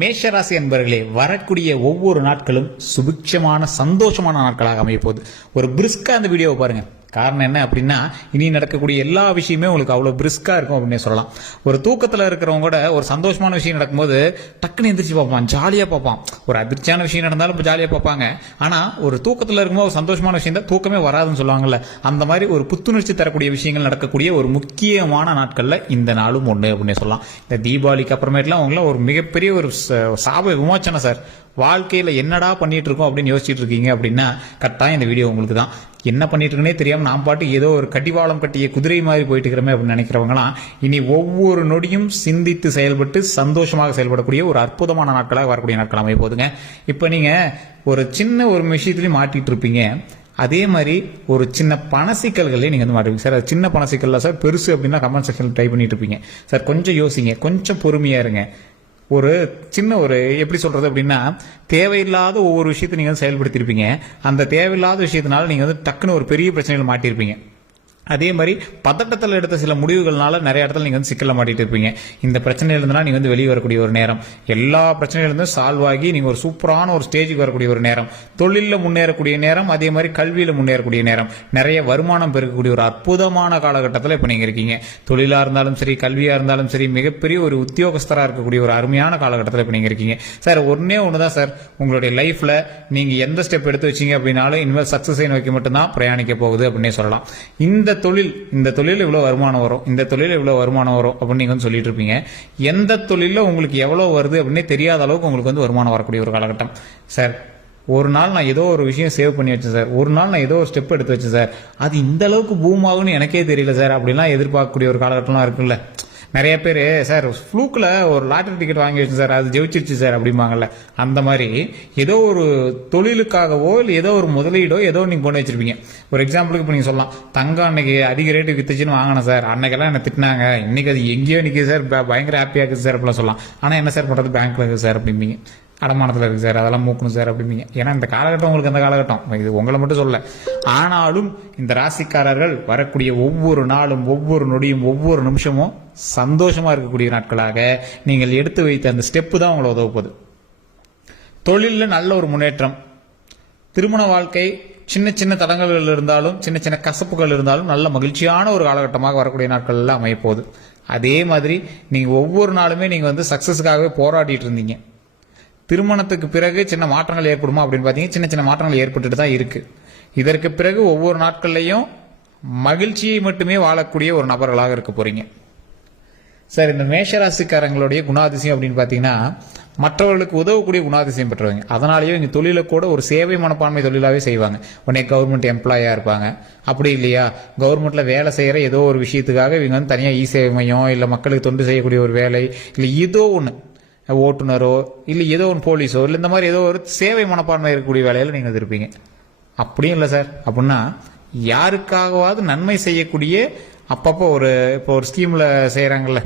மேஷராசி அன்பர்களே, வரக்கூடிய ஒவ்வொரு நாட்களும் சுபிட்சமான சந்தோஷமான நாட்களாக அமைய போகுது. ஒரு பிரிஸ்கா அந்த வீடியோவை பாருங்க. காரணம் என்ன அப்படின்னா, இனி நடக்கக்கூடிய எல்லா விஷயமே உங்களுக்கு அவ்வளோ பிரிஸ்கா இருக்கும் அப்படின்னு சொல்லலாம். ஒரு தூக்கத்தில் இருக்கிறவங்க கூட ஒரு சந்தோஷமான விஷயம் நடக்கும்போது டக்குன்னு எந்திரிச்சு பார்ப்பான், ஜாலியாக பார்ப்பான். ஒரு அதிர்ச்சியான விஷயம் நடந்தாலும் இப்போ ஜாலியாக பார்ப்பாங்க. ஆனால் ஒரு தூக்கத்தில் இருக்கும்போது ஒரு சந்தோஷமான விஷயம் தான் தூக்கமே வராதுன்னு சொல்லுவாங்கல்ல, அந்த மாதிரி ஒரு புத்துணர்ச்சி தரக்கூடிய விஷயங்கள் நடக்கக்கூடிய ஒரு முக்கியமான நாட்களில் இந்த நாளும் ஒன்று அப்படின்னு சொல்லலாம். இந்த தீபாவளிக்கு அப்புறமேட்டுலாம் அவங்களாம் ஒரு மிகப்பெரிய ஒரு சாப விமோச்சனம் சார். வாழ்க்கையில் என்னடா பண்ணிட்டு இருக்கோம் அப்படின்னு யோசிச்சுட்டு இருக்கீங்க அப்படின்னா கட்டாயம் இந்த வீடியோ உங்களுக்கு தான். என்ன பண்ணிட்டு இருக்குன்னே தெரியாமல் நான் பாட்டு ஏதோ ஒரு கட்டிவாளம் கட்டிய குதிரை மாதிரி போயிட்டு இருக்கிறமே அப்படின்னு நினைக்கிறவங்களாம் இனி ஒவ்வொரு நொடியும் சிந்தித்து செயல்பட்டு சந்தோஷமாக செயல்படக்கூடிய ஒரு அற்புதமான நாட்களாக வரக்கூடிய நாட்கள் அமைய போதுங்க. இப்போ நீங்கள் ஒரு சின்ன ஒரு விஷயத்துலையும் மாட்டிட்டு இருப்பீங்க. அதே மாதிரி ஒரு சின்ன பணசிக்கல்களே நீங்கள் வந்து மாட்டுவீங்க சார். அது சின்ன பணசிக்கல்ல சார், பெருசு அப்படின்னா கமெண்ட் செக்ஷனில் ட்ரை பண்ணிட்டு இருப்பீங்க சார். கொஞ்சம் யோசிங்க, கொஞ்சம் பொறுமையாக இருங்க. ஒரு சின்ன ஒரு எப்படி சொல்றது அப்படின்னா, தேவையில்லாத ஒவ்வொரு விஷயத்தை நீங்க வந்து செயல்படுத்திருப்பீங்க. அந்த தேவையில்லாத விஷயத்தினால நீங்க வந்து டக்குன்னு ஒரு பெரிய பிரச்சனைகள் மாட்டிருப்பீங்க. அதே மாதிரி பதட்டத்தில் எடுத்த சில முடிவுகள்னால நிறைய இடத்துல நீங்கள் வந்து சிக்கல மாட்டிட்டு இருப்பீங்க. இந்த பிரச்சனையிலிருந்துனா நீங்கள் வந்து வெளியே வரக்கூடிய ஒரு நேரம், எல்லா பிரச்சனையிலிருந்து சால்வ் ஆகி நீங்கள் ஒரு சூப்பரான ஒரு ஸ்டேஜுக்கு வரக்கூடிய ஒரு நேரம், தொழிலில் முன்னேறக்கூடிய நேரம், அதே மாதிரி கல்வியில் முன்னேறக்கூடிய நேரம், நிறைய வருமானம் பெருக்கக்கூடிய ஒரு அற்புதமான காலகட்டத்தில் இப்போ நீங்கள் இருக்கீங்க. தொழிலாக இருந்தாலும் சரி, கல்வியாக இருந்தாலும் சரி, மிகப்பெரிய ஒரு உத்தியோகஸ்தராக இருக்கக்கூடிய ஒரு அருமையான காலகட்டத்தில் இப்போ நீங்கள் இருக்கீங்க சார். ஒன்னே ஒன்று தான் சார், உங்களுடைய லைஃப்பில் நீங்கள் எந்த ஸ்டெப் எடுத்து வச்சீங்க அப்படின்னாலும் இனிமேல் சக்ஸஸை நோக்கி மட்டும்தான் பிரயாணிக்க போகுது அப்படின்னே சொல்லலாம். இந்த தொழில் இவ்வளவு வருமானம் வரும், இந்த தொழில் இவ்வளவு வருமானம் வரும் அப்படின்னு நீங்க வந்து சொல்லிட்டு இருப்பீங்க. எந்த தொழில உங்களுக்கு எவ்வளவு வருது அப்படின்னே தெரியாத அளவுக்கு உங்களுக்கு வந்து வருமானம் வரக்கூடிய ஒரு காலகட்டம் சார். ஒரு நாள் நான் ஏதோ ஒரு விஷயம் சேவ் பண்ணி வச்சேன் சார், ஒரு நாள் நான் ஏதோ ஒரு ஸ்டெப் எடுத்து வச்சேன் சார், அது இந்த அளவுக்கு பூம் ஆகுன்னு எனக்கே தெரியல சார் அப்படிலாம் எதிர்பார்க்கக்கூடிய ஒரு காலகட்டம்லாம் இருக்குல்ல. நிறைய பேர் சார் ஃப்ளூக்கில் ஒரு லாட்டரி டிக்கெட் வாங்கி வச்சு சார், அது ஜெயிச்சிருச்சு சார் அப்படிம்பாங்கல்ல. அந்த மாதிரி ஏதோ ஒரு தொழிலுக்காகவோ இல்லை ஏதோ ஒரு முதலீடோ ஏதோ நீங்கள் பண்ணி வச்சிருப்பீங்க. ஒரு எக்ஸாம்பிளுக்கு இப்போ நீங்கள் சொல்லலாம், தங்கம் அன்னைக்கு அதிக ரேட்டு வித்துச்சுன்னு வாங்கினேன் சார், அன்னைக்கெல்லாம் என்ன திட்டினாங்க, இன்னைக்கு அது எங்கேயோ நிற்குது சார், பயங்கர ஹாப்பியாக இருக்குது சார் அப்படிலாம் சொல்லலாம். ஆனால் என்ன சார் பண்ணுறது, பேங்க்ல இருக்குது சார் அப்படிம்பீங்க, அடமானத்தில் இருக்குது சார், அதெல்லாம் மூக்கணும் சார் அப்படிம்பீங்க. ஏன்னா இந்த காலகட்டம் உங்களுக்கு அந்த காலகட்டம், இது உங்களை மட்டும் சொல்ல. ஆனாலும் இந்த ராசிக்காரர்கள் வரக்கூடிய ஒவ்வொரு நாளும், ஒவ்வொரு நொடியும், ஒவ்வொரு நிமிஷமும் சந்தோஷமா இருக்கக்கூடிய நாட்களாக நீங்கள் எடுத்து வைத்த அந்த ஸ்டெப்பு தான் உங்களை உதவுப்பது. தொழிலில் நல்ல ஒரு முன்னேற்றம், திருமண வாழ்க்கை சின்ன சின்ன தடங்கல்கள் இருந்தாலும், சின்ன சின்ன கசப்புகள் இருந்தாலும் நல்ல மகிழ்ச்சியான ஒரு காலகட்டமாக வரக்கூடிய நாட்கள்லாம் அமையப்போகுது. அதே மாதிரி நீங்க ஒவ்வொரு நாளுமே நீங்க வந்து சக்சஸுக்காகவே போராடிட்டு இருந்தீங்க. திருமணத்துக்கு பிறகு சின்ன மாற்றங்கள் ஏற்படுமா அப்படின்னு பார்த்தீங்கன்னா சின்ன சின்ன மாற்றங்கள் ஏற்பட்டுட்டு தான் இருக்கு. இதற்கு பிறகு ஒவ்வொரு நாட்கள்லையும் மகிழ்ச்சியை மட்டுமே வாழக்கூடிய ஒரு நபர்களாக இருக்க போறீங்க சார். இந்த மேஷராசிக்காரங்களுடைய குணாதிசயம் அப்படின்னு பார்த்தீங்கன்னா, மற்றவர்களுக்கு உதவக்கூடிய குணாதிசயம் பெற்றவங்க. அதனாலேயே இங்கே தொழிலை கூட ஒரு சேவை மனப்பான்மை தொழிலாகவே செய்வாங்க. உடனே கவர்மெண்ட் எம்ப்ளாயாக இருப்பாங்க. அப்படி இல்லையா, கவர்மெண்ட்ல வேலை செய்கிற ஏதோ ஒரு விஷயத்துக்காக இவங்க வந்து தனியாக இ சேவை மையம் இல்லை மக்களுக்கு தொண்டு செய்யக்கூடிய ஒரு வேலை இல்லை ஏதோ ஒன்று, ஓட்டுநரோ இல்லை ஏதோ ஒன்று போலீஸோ இல்லை இந்த மாதிரி ஏதோ ஒரு சேவை மனப்பான்மை இருக்கக்கூடிய வேலையில் நீங்கள் இருப்பீங்க. அப்படியும் இல்லை சார் அப்படின்னா, யாருக்காகவாவது நன்மை செய்யக்கூடிய அப்பப்போ இப்போ ஒரு ஸ்கீமில் செய்கிறாங்கல்ல,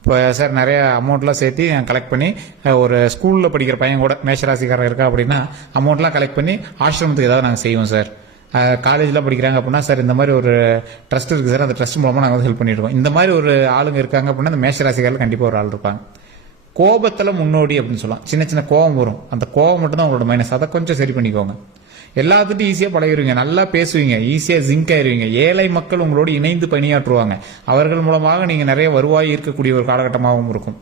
இப்போ சார் நிறைய அமௌண்ட்லாம் சேர்த்து கலெக்ட் பண்ணி ஒரு ஸ்கூலில் படிக்கிற பையன் கூட மேஷராசிக்காரர் இருக்கா அப்படின்னா அமௌண்ட்லாம் கலெக்ட் பண்ணி ஆசிரமத்துக்கு ஏதாவது நாங்கள் செய்வோம் சார். காலேஜ்லாம் படிக்கிறாங்க அப்படின்னா சார் இந்த மாதிரி ஒரு ட்ரஸ்ட் இருக்குது சார், அந்த ட்ரஸ்ட் மூலமாக நாங்கள் வந்து ஹெல்ப் பண்ணிடுவோம். இந்த மாதிரி ஒரு ஆளுங்க இருக்காங்க அப்படின்னா அந்த மேஷராசிக்காரில் கண்டிப்பாக ஒரு ஆள் இருப்பாங்க. கோபத்தில் முன்னோடி அப்படின்னு சொல்லலாம். சின்ன சின்ன கோபம் வரும், அந்த கோபம் மட்டும் தான் உங்களோட மைனஸ், அதை கொஞ்சம் சரி பண்ணிக்கோங்க. எல்லாத்துட்டும் ஈஸியாக பழகிடுவீங்க, நல்லா பேசுவீங்க, ஈஸியாக ஜிங்க் ஆயிருவீங்க. ஏழை மக்கள் உங்களோடு இணைந்து பணியாற்றுவாங்க. அவர்கள் மூலமாக நீங்கள் நிறைய வருவாய் இருக்கக்கூடிய ஒரு காலகட்டமாகவும் இருக்கும்.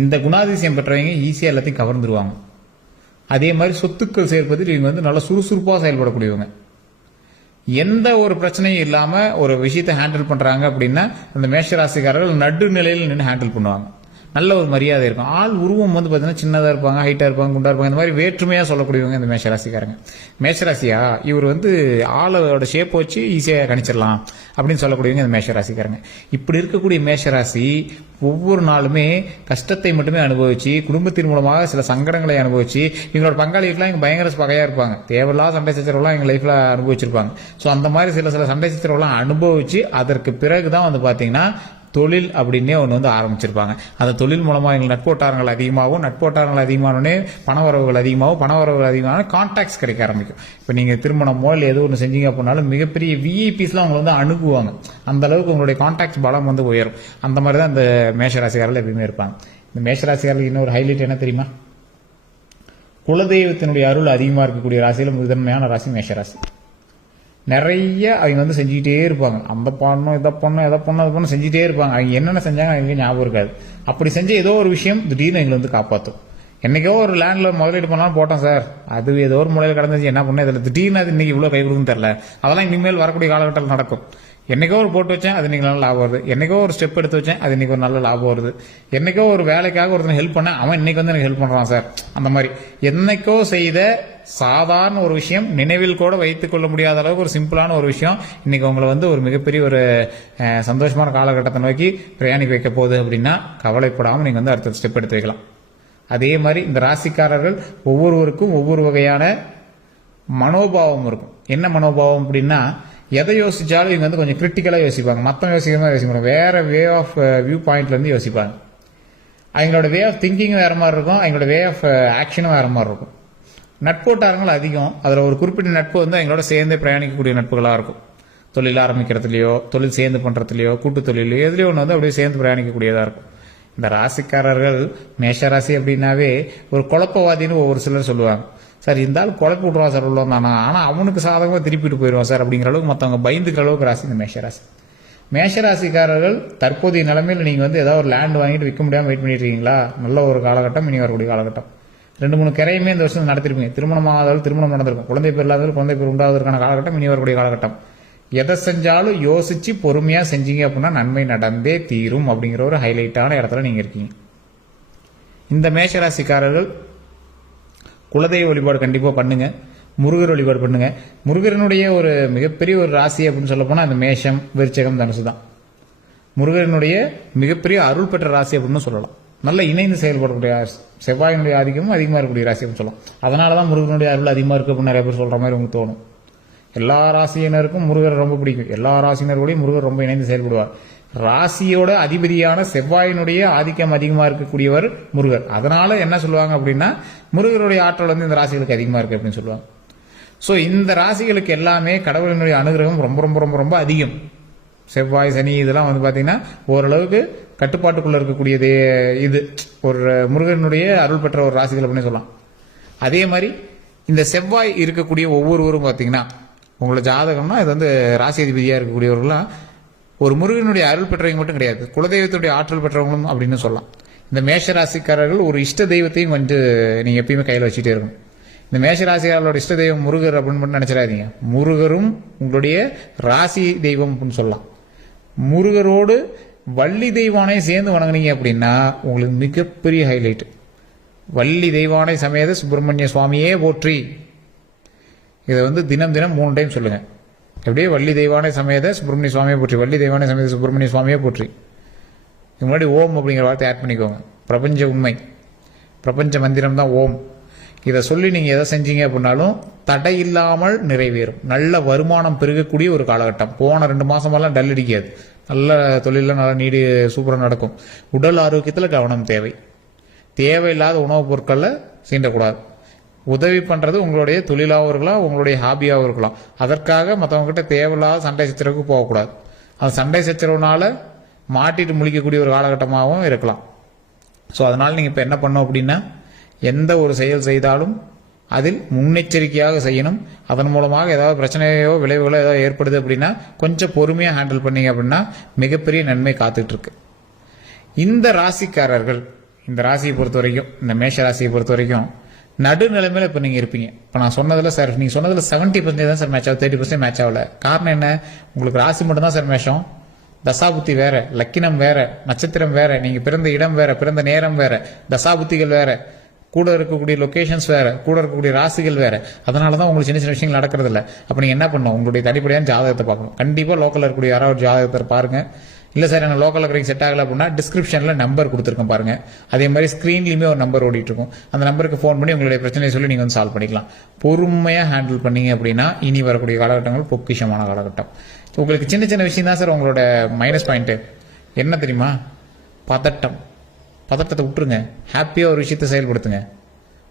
இந்த குணாதிசயம் பெற்றவங்க ஈஸியாக எல்லாத்தையும் கவர்ந்துருவாங்க. அதே மாதிரி சொத்துக்கள் சேர்ப்பதில் இவங்க வந்து நல்லா சுறுசுறுப்பாக செயல்படக்கூடியவங்க. எந்த ஒரு பிரச்சனையும் இல்லாமல் ஒரு விஷயத்தை ஹேண்டில் பண்ணுறாங்க அப்படின்னா அந்த மேஷராசிக்காரர்கள் நடுநிலையில் நின்று ஹேண்டில் பண்ணுவாங்க. நல்ல ஒரு மரியாதை இருக்கும். ஆள் உருவம் வந்து பார்த்தீங்கன்னா சின்னதாக இருப்பாங்க, ஹைட்டாக இருப்பாங்க, குண்டா இருப்பாங்க. இந்த மாதிரி வேற்றுமையாக சொல்லக்கூடியவங்க இந்த மேஷராசிக்காரங்க. மேஷராசியா இவர் வந்து ஆளோட ஷேப் வச்சு ஈஸியாக கணிச்சிடலாம் அப்படின்னு சொல்லக்கூடியவங்க இந்த மேஷராசிக்காரங்க. இப்படி இருக்கக்கூடிய மேஷராசி ஒவ்வொரு நாளுமே கஷ்டத்தை மட்டுமே அனுபவிச்சு, குடும்பத்தின் மூலமாக சில சங்கடங்களை அனுபவிச்சு, எங்களோட பங்காளிகள்லாம் இங்கே பயங்கர பகையாக இருப்பாங்க, தேவையில்லாத சண்டை சச்சரவுலாம் எங்கள் லைஃப்பில் அனுபவிச்சிருப்பாங்க. ஸோ அந்த மாதிரி சில சண்டை சச்சரவுலாம் அனுபவிச்சு அதற்கு பிறகுதான் வந்து பார்த்தீங்கன்னா தொழில் அப்படின்னே ஒன்று வந்து ஆரம்பிச்சிருப்பாங்க. அந்த தொழில் மூலமாக எங்களுக்கு நட்போட்டாரங்கள் அதிகமாகவும், நட்போட்டாரங்கள் அதிகமானோடனே பணவரவுகள் அதிகமாகவும், பணவரவுகள் அதிகமான கான்டாக்ட்ஸ் கிடைக்க ஆரம்பிக்கும். இப்போ நீங்கள் திருமணமோ இல்லை ஏதோ ஒன்று செஞ்சீங்க அப்படின்னாலும் மிகப்பெரிய விஐபிஸ்லாம் அவங்க வந்து அணுகுவாங்க. அந்த அளவுக்கு உங்களுடைய கான்டாக்ட்ஸ் பலம் வந்து உயரும். அந்த மாதிரி தான் இந்த மேஷராசிக்காரர்கள் எப்பயுமே இருப்பாங்க. இந்த மேஷராசிக்காரர்களுக்கு இன்னொரு ஹைலைட் என்ன தெரியுமா? குலதெய்வத்தினுடைய அருள் அதிகமாக இருக்கக்கூடிய ராசியில் முதன்மையான ராசி மேஷராசி. நிறைய அவங்க செஞ்சுக்கிட்டே இருப்பாங்க. அந்த பண்ணணும் இதை பண்ணணும் எதை பண்ணணும் அதை பண்ணணும் செஞ்சுட்டே இருப்பாங்க. அவங்க என்னென்ன செஞ்சாங்க அவங்களுக்கு ஞாபகம் இருக்காது. அப்படி செஞ்ச ஏதோ ஒரு விஷயம் திடீர்னு எங்களை காப்பாற்றும். என்னைக்கோ ஒரு லேண்ட்ல முதலீடு பண்ணாலும் போட்டோம் சார், அது ஏதோ ஒரு முறையில் கடந்துச்சு, என்ன பண்ண இதில் திடீர்னு அது இன்னைக்கு இவ்வளோ கை கொடுக்குன்னு தெரியல. அதெல்லாம் இனிமேல் வரக்கூடிய காலகட்டத்தில் நடக்கும். என்னைக்கோ ஒரு போட்டு வச்சேன், அது இன்னைக்கு நல்ல லாபம் வருது. என்னைக்கோ ஒரு ஸ்டெப் எடுத்து வச்சேன், அது இன்னைக்கு ஒரு நல்ல லாபம் வருது. என்னைக்கோ ஒரு வேலைக்காக ஒருத்தனை ஹெல்ப் பண்ணேன், அவன் இன்னைக்கு எனக்கு ஹெல்ப் பண்றான் சார். அந்த மாதிரி என்னைக்கோ செய்த சாதாரண ஒரு விஷயம் நினைவில் கூட வைத்துக் கொள்ள முடியாத அளவுக்கு ஒரு சிம்பிளான ஒரு விஷயம் இன்னைக்கு உங்களை ஒரு மிகப்பெரிய ஒரு சந்தோஷமான காலகட்டத்தை நோக்கி பிரயாணிக்க வைக்க போகுது அப்படின்னா கவலைப்படாமல் நீங்க அடுத்த ஸ்டெப் எடுத்து வைக்கலாம். அதே மாதிரி இந்த ராசிக்காரர்கள் ஒவ்வொருவருக்கும் ஒவ்வொரு வகையான மனோபாவம் இருக்கும். என்ன மனோபாவம் அப்படின்னா, எதை யோசிச்சாலும் இவங்க கொஞ்சம் கிரிட்டிக்கலா யோசிப்பாங்க. மத்தவங்க யோசிக்கிறதா யோசிப்பாங்க, வேற வே ஆஃப் வியூ பாயிண்ட்ல இருந்து யோசிப்பாங்க. அவங்களோட வே ஆஃப் திங்கிங் வேற மாதிரி இருக்கும், அவங்களோட வே ஆஃப் ஆக்ஷனும் வேற மாதிரி இருக்கும். நட்போட்டாரங்கள் அதிகம். அதுல ஒரு குறிப்பிட்ட நட்பு அவங்களோட சேர்ந்து பிரயாணிக்கக்கூடிய நட்புகளா இருக்கும். தொழில் ஆரம்பிக்கிறதுலயோ, தொழில் சேர்ந்து பண்றதுலயோ, கூட்டு தொழிலையோ எதுலயோ ஒன்று அப்படியே சேர்ந்து பிரயாணிக்கக்கூடியதா இருக்கும். இந்த ராசிக்காரர்கள் மேஷராசி அப்படின்னாவே ஒரு குழப்பவாதின்னு ஒவ்வொரு சிலர் சொல்லுவாங்க. சார் இருந்தாலும் குழப்பி விடுவா சார் உள்ள தானா, ஆனா அவனுக்கு சாதகமாக திருப்பிட்டு போயிடுவான் சார் அப்படிங்கிற அளவுக்கு மற்றவங்க பயந்துக்கிற அளவுக்கு ராசி இந்த மேஷராசி. மேஷராசிக்காரர்கள் தற்போதைய நிலைமையில் நீங்க ஏதாவது ஒரு லேண்ட் வாங்கிட்டு விற்க முடியாமல் வெயிட் பண்ணிட்டு இருக்கீங்களா? நல்ல ஒரு காலகட்டம், இனி வரக்கூடிய காலகட்டம். 2-3 கிரையுமே இந்த வருஷம் நடத்திருப்பீங்க. திருமணம் ஆகாதாலும் திருமணம் நடந்திருக்கும், குழந்தை பேர் இல்லாதவர்கள் குழந்தை பேர் உண்டாவதற்கான காலகட்டம், இனி வரக்கூடிய காலகட்டம். எதை செஞ்சாலும் யோசிச்சு பொறுமையா செஞ்சீங்க அப்படின்னா நன்மை நடந்தே தீரும் அப்படிங்கிற ஒரு ஹைலைட்டான இடத்துல நீங்க இருக்கீங்க. இந்த மேஷராசிக்காரர்கள் குலதெய்வ வழிபாடு கண்டிப்பா பண்ணுங்க, முருகர் வழிபாடு பண்ணுங்க. முருகரனுடைய ஒரு மிகப்பெரிய ஒரு ராசி அப்படின்னு சொல்ல போனா இந்த மேஷம், விருச்சகம், தனுசு தான். முருகனுடைய மிகப்பெரிய அருள் பெற்ற ராசி அப்படின்னு சொல்லலாம். நல்ல இணைந்து செயல்படக்கூடிய செவ்வாயினுடைய ஆதிக்கமும் அதிகமா இருக்கக்கூடிய ராசி அப்படின்னு சொல்லலாம். அதனாலதான் முருகனுடைய அருள் அதிகமா இருக்கு அப்படின்னு நிறைய பேர் சொல்ற மாதிரி உங்களுக்கு தோணும். எல்லா ராசியினருக்கும் முருகர் ரொம்ப பிடிக்கும். எல்லா ராசியினர்களையும் முருகர் ரொம்ப இணைந்து செயல்படுவார். ராசியோட அதிபதியான செவ்வாயினுடைய ஆதிக்கம் அதிகமா இருக்கக்கூடியவர் முருகர். அதனால என்ன சொல்லுவாங்க அப்படின்னா, முருகருடைய ஆற்றல் இந்த ராசிகளுக்கு அதிகமா இருக்கு அப்படின்னு சொல்லுவாங்க. சோ இந்த ராசிகளுக்கு எல்லாமே கடவுளினுடைய அனுகிரகம் ரொம்ப ரொம்ப ரொம்ப ரொம்ப அதிகம். செவ்வாய், சனி இதெல்லாம் பாத்தீங்கன்னா ஓரளவுக்கு கட்டுப்பாட்டுக்குள்ள இருக்கக்கூடியது. இது ஒரு முருகனுடைய அருள் பெற்ற ஒரு ராசிகள் அப்படின்னு சொல்லலாம். அதே மாதிரி இந்த செவ்வாய் இருக்கக்கூடிய ஒவ்வொருவரும் பாத்தீங்கன்னா, உங்களோட ஜாதகம்னா இது ராசி அதிபதியா இருக்கக்கூடியவர்கள்லாம் ஒரு முருகனுடைய அருள் பெற்றவங்க மட்டும் கிடையாது, குலதெய்வத்துடைய ஆற்றல் பெற்றவங்களும் அப்படின்னு சொல்லலாம். இந்த மேஷ ராசிக்காரர்கள் ஒரு இஷ்ட தெய்வத்தையும் நீங்க எப்பயுமே கையில் வச்சுட்டே இருக்கணும். இந்த மேஷ ராசிக்காரர்களோட இஷ்ட தெய்வம் முருகர் அப்படின்னு மட்டும் நினைச்சிடாதீங்க. முருகரும் உங்களுடைய ராசி தெய்வம் அப்படின்னு சொல்லலாம். முருகரோடு வள்ளி தெய்வானை சேர்ந்து வணங்குனீங்க அப்படின்னா உங்களுக்கு மிகப்பெரிய ஹைலைட். வள்ளி தெய்வானை சமேத சுப்பிரமணிய சுவாமியே போற்றி. இதை தினம் தினம் 3 டைம் சொல்லுங்க. எப்படியே வள்ளி தெய்வானை சமேத சுப்பிரமணிய சுவாமியை போற்றி, வள்ளி தெய்வானை சமேத சுப்பிரமணிய சுவாமியை போற்றி. இதுக்கு முன்னாடி ஓம் அப்படிங்கிற வார்த்தை ஆட் பண்ணிக்கோங்க. பிரபஞ்ச உண்மை, பிரபஞ்ச மந்திரம் தான் ஓம். இதை சொல்லி நீங்க எதை செஞ்சீங்க அப்படின்னாலும் தடை இல்லாமல் நிறைவேறும். நல்ல வருமானம் பெருகக்கூடிய ஒரு காலகட்டம். போன 2 மாசமெல்லாம் டல் அடிக்காது. நல்ல தொழில நல்லா நீடி சூப்பராக நடக்கும். உடல் ஆரோக்கியத்தில் கவனம் தேவை. தேவையில்லாத உணவுப் பொருட்களை சீண்டக்கூடாது. உதவி பண்றது உங்களுடைய தொழிலாகவும் இருக்கலாம், உங்களுடைய ஹாபியாகவும் இருக்கலாம். அதற்காக மற்றவங்க கிட்ட தேவையில்லாத சண்டை சச்சரவுக்கு போகக்கூடாது. அந்த சண்டை சச்சரவுனால மாட்டிட்டு முழிக்கக்கூடிய ஒரு காலகட்டமாகவும் இருக்கலாம். ஸோ அதனால நீங்க இப்ப என்ன பண்ணணும் அப்படின்னா, எந்த ஒரு செயல் செய்தாலும் அதில் முன்னெச்சரிக்கையாக செய்யணும். அதன் மூலமாக ஏதாவது பிரச்சனையோ விளைவுகளோ ஏதாவது ஏற்படுது அப்படின்னா கொஞ்சம் பொறுமையா ஹேண்டில் பண்ணீங்க அப்படின்னா மிகப்பெரிய நன்மை காத்துட்டு இருக்கு. இந்த ராசிக்காரர்கள், இந்த ராசியை பொறுத்த வரைக்கும், இந்த மேஷ ராசியை பொறுத்த வரைக்கும் நடுநிலைமையில இப்ப நீங்க இருப்பீங்க. இப்ப நான் சொன்னதுல சார், நீங்க சொன்னதுல 70% தான் சார் மேட்ச் ஆகும், 30% மேட்ச் ஆகல. காரணம் என்ன? உங்களுக்கு ராசி மட்டும் தான் சார் மேஷம். தசாபுத்தி வேற, லக்கினம் வேற, நட்சத்திரம் வேற, நீங்க பிறந்த இடம் வேற, பிறந்த நேரம் வேற, தசாபுத்திகள் வேற, கூட இருக்கக்கூடிய லொகேஷன்ஸ் வேற, கூட இருக்கக்கூடிய ராசிகள் வேற. அதனாலதான் உங்களுக்கு சின்ன சின்ன விஷயங்கள் நடக்கிறது இல்ல. அப்ப நீங்க என்ன பண்ணணும்? உங்களுடைய தனிப்படையான ஜாதகத்தை பார்க்கணும். கண்டிப்பா லோக்கல்ல இருக்கக்கூடிய யாராவது ஜாதகத்தை பாருங்க. இல்ல சார் எனக்கு லோக்கல் இருக்கிறீங்க செட் ஆகல அப்படின்னா டிஸ்கிரிப்ஷன்ல நம்பர் கொடுத்துருக்கேன் பாருங்க. அதே மாதிரி ஸ்கிரீன்லயுமே ஒரு நம்பர் ஓடிட்டு இருக்கும். அந்த நம்பருக்கு ஃபோன் பண்ணி உங்களுடைய பிரச்சனையை சொல்லி நீங்க சால்வ் பண்ணிக்கலாம். பொறுமையா ஹேண்டில் பண்ணீங்க அப்படின்னா இனி வரக்கூடிய காலகட்டங்கள் பொக்கிஷமான காலகட்டம். உங்களுக்கு சின்ன சின்ன விஷயம் தான் சார் உங்களோட மைனஸ் பாயிண்ட். என்ன தெரியுமா? பதட்டம். பதட்டத்தை விட்டுருங்க. ஹாப்பியா ஒரு விஷயத்தை செயல்படுத்துங்க,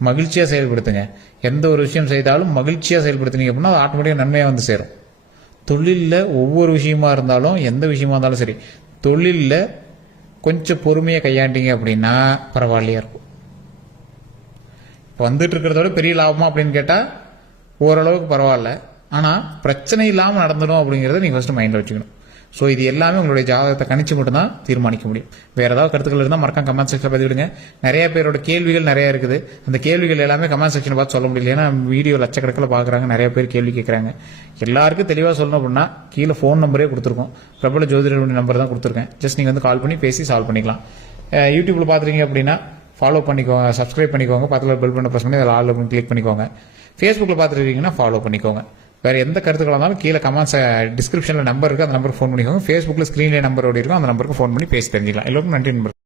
மகிழ்ச்சியா செயல்படுத்துங்க. எந்த ஒரு விஷயம் செய்தாலும் மகிழ்ச்சியா செயல்படுத்துனீங்க அப்படின்னா அது ஆட்டோமேட்டிக்கா நன்மையா சேரும். தொழிலில் ஒவ்வொரு விஷயமா இருந்தாலும், எந்த விஷயமா இருந்தாலும் சரி, தொழிலில் கொஞ்சம் பொறுமையாக கையாண்டீங்க அப்படின்னா பரவாயில்லையா இருக்கும். இப்போ வந்துட்டு இருக்கிறதோட பெரிய லாபமா அப்படின்னு கேட்டால் ஓரளவுக்கு பரவாயில்ல. ஆனால் பிரச்சனை இல்லாமல் நடந்துடும் அப்படிங்கிறத நீங்கள் ஃபஸ்ட்டு மைண்டில் வச்சுக்கணும். ஸோ இது எல்லாமே உங்களுடைய ஜாதகத்தை கணிச்சு மட்டும்தான் தீர்மானிக்க முடியும். வேறு ஏதாவது கருத்துக்கள் இருந்தால் மறக்காம கமெண்ட் செக்ஷனில் பதிவிடுங்க. நிறைய பேரோட கேள்விகள் நிறைய இருக்குது. அந்த கேள்விகள் எல்லாமே கமெண்ட் செக்ஷனை பார்த்து சொல்ல முடியல. ஏன்னா வீடியோ லட்சக்கணக்கில் பார்க்குறாங்க, நிறைய பேர் கேள்வி கேட்குறாங்க. எல்லாருக்கும் தெளிவாக சொல்லணும் அப்படின்னா கீழே ஃபோன் நம்பரே கொடுத்துருக்கோம். பிரபல ஜோதிடருடைய நம்பர் தான் கொடுத்துருக்கேன். ஜஸ்ட் நீங்கள் வந்து கால் பண்ணி பேசி சால்வ் பண்ணிக்கலாம். யூடியூப்பில் பார்த்துருக்கீங்க அப்படின்னா ஃபாலோ பண்ணிக்கோங்க, சப்ஸ்கிரைப் பண்ணிக்கோங்க, பக்கத்தில் பெல் பண்ண ப்ரெஸ் பண்ணி அதில் ஆல் கிளிக் பண்ணிக்கோங்க. ஃபேஸ்புக்கில் பார்த்துருக்கீங்கன்னா ஃபாலோ பண்ணிக்கோங்க. வேறு எந்த கருத்துக்களாக இருந்தாலும் கீழே கமெண்ட்ஸ் டிஸ்கிரிப்ஷனில் நம்பர் இருக்குது, அந்த நம்பருக்கு ஃபோன் பண்ணிக்கோங்க. ஃபேஸ்புக்கில் ஸ்க்ரீன்லேயே நம்பர் ஓடி இருக்கும், அந்த நம்பருக்கு ஃபோன் பண்ணி பேசி தெரிஞ்சிக்கலாம். எல்லோருக்கும் நன்றி நண்பர்.